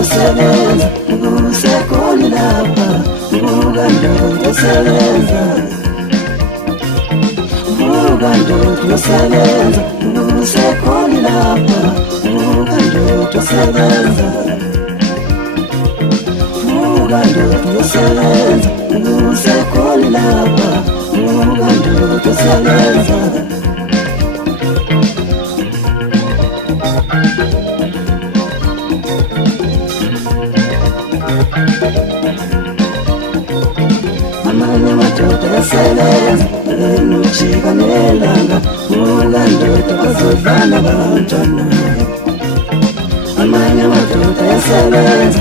Usebenza usekhona lapha uvuka ndoda usebenza uvuka ndoda usebenza usekhona lapha uvuka ndoda usebenza uvuka ndoda usebenza usekhona lapha uvuka ndoda usebenza amanye amadoda asebenza enojika nelanga uvuka ndoda bazodlala abantwana amanye amadoda asebenza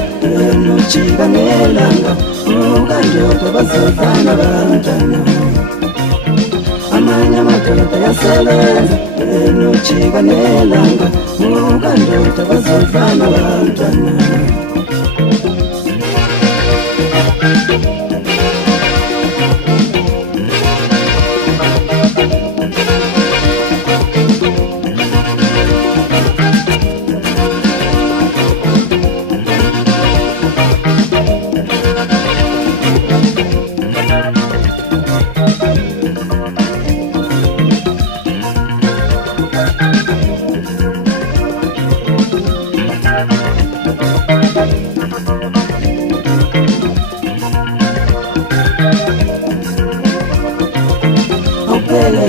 enojika nelanga uvuka ndoda bazodlala abantwana amanye amadoda asebenza enojika nelanga uvuka ndoda bazodlala abantwana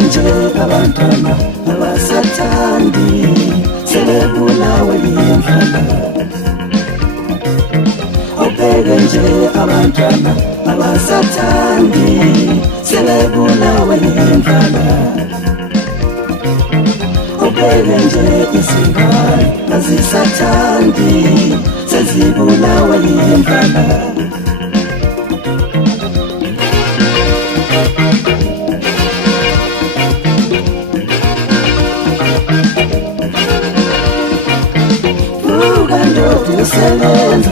nje abantwana abasathandi sebebulawe yindlala awubheke nje abantwana abasathandi sebebulawe yindlala awubheke nje izingane azisathandi sezibulawe yindlala usebenza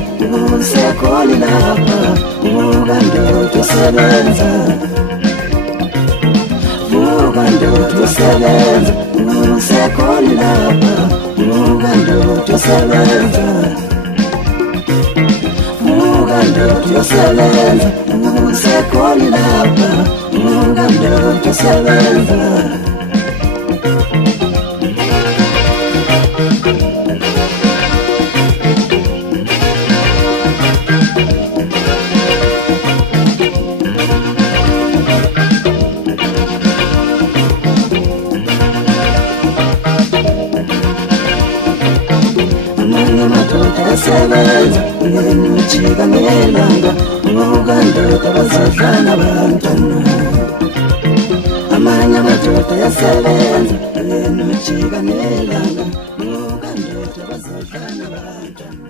usekhona lapha uvuka ndoda usebenza uvuka ndoda usebenza usekhona lapha uvuka ndoda usebenza uvuka ndoda usebenza usekhona lapha uvuka ndoda usebenza asebenza enojika nelanga uvuka ndoda bazodlala abantwana amanye amadoda asebenza enojika nelanga uvuka ndoda bazodlala abantwana